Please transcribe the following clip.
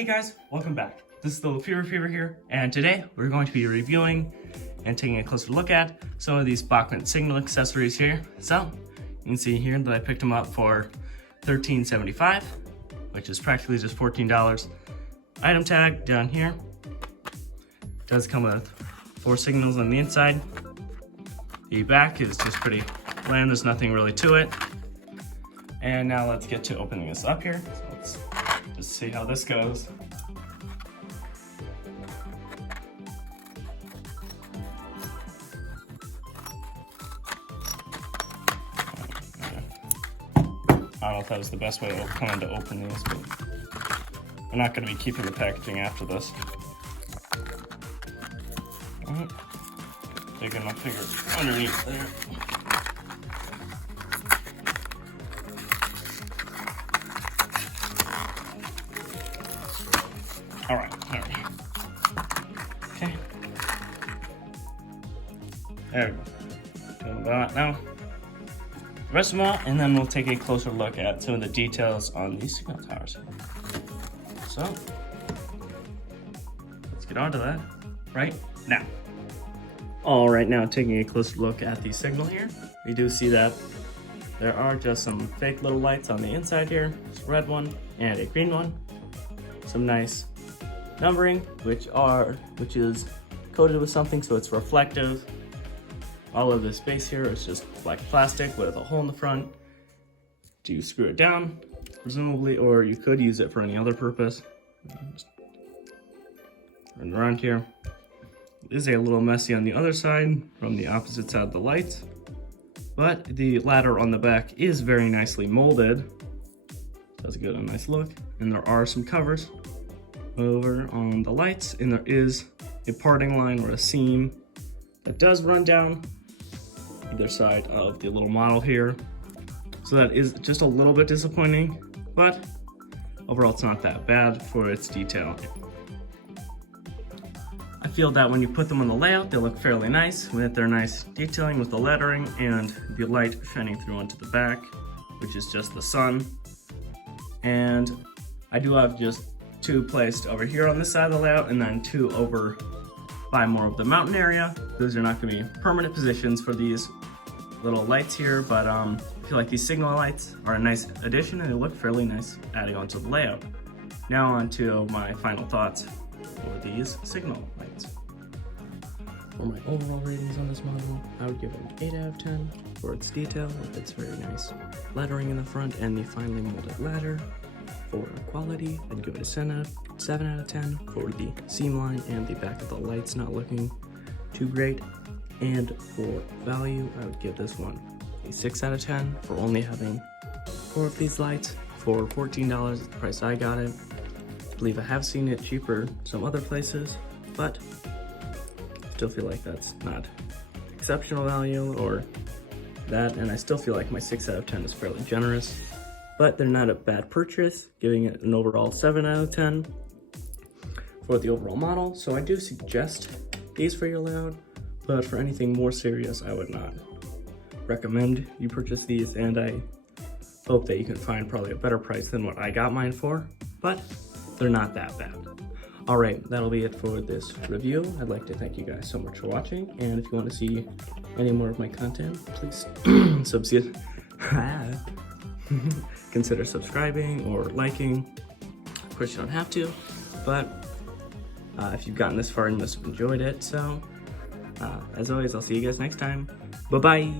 Hey guys, welcome back. This is the Fever here, and today we're going to be reviewing and taking a closer look at some of these Bachmann signal accessories here. So, you can see here that I picked them up for $13.75, which is practically just $14. Item tag down here does come with 4 signals on the inside. The back is just pretty bland, there's nothing really to it. And now let's get to opening this up here. So let's just see how this goes. I don't know if that was the best way to plan to open these, but I'm not going to be keeping the packaging after this. Taking my finger underneath there. All right. Okay. There we go. Do that now. The rest of them out, and then we'll take a closer look at some of the details on these signal towers. So, let's get on to that right now. All right, now taking a closer look at the signal here, we do see that there are just some fake little lights on the inside here. There's a red one and a green one. Some nice numbering, which is coated with something so it's reflective. All of this base here is just black plastic with a hole in the front. Do you screw it down, presumably, or you could use it for any other purpose. Just run around here. It is a little messy on the other side from the opposite side of the lights, but the ladder on the back is very nicely molded. Does give it a nice look, and there are some covers over on the lights, and there is a parting line or a seam that does run down either side of the little model here. So that is just a little bit disappointing, but overall it's not that bad for its detail. I feel that when you put them on the layout, they look fairly nice with their nice detailing with the lettering and the light shining through onto the back, which is just the sun. And I do have just 2 placed over here on this side of the layout, and then 2 over by more of the mountain area. Those are not going to be permanent positions for these little lights here, but I feel like these signal lights are a nice addition and they look fairly nice adding onto the layout. Now on to my final thoughts for these signal lights. For my overall ratings on this model, I would give it an 8 out of 10 for its detail with its very nice lettering in the front and the finely molded ladder. For quality, I'd give it a 7 out of 10 for the seam line and the back of the lights not looking too great. And for value, I would give this one a 6 out of 10 for only having 4 of these lights for $14 is the price I got it. I believe I have seen it cheaper some other places, but still feel like that's not exceptional value or that, and I still feel like my 6 out of 10 is fairly generous. But they're not a bad purchase, giving it an overall 7 out of 10 for the overall model. So I do suggest these for your layout, but for anything more serious, I would not recommend you purchase these, and I hope that you can find probably a better price than what I got mine for, but they're not that bad. All right, that'll be it for this review. I'd like to thank you guys so much for watching, and if you want to see any more of my content, please consider subscribing or liking. Of course, you don't have to, but if you've gotten this far, you must have enjoyed it. So, as always, I'll see you guys next time. Bye-bye.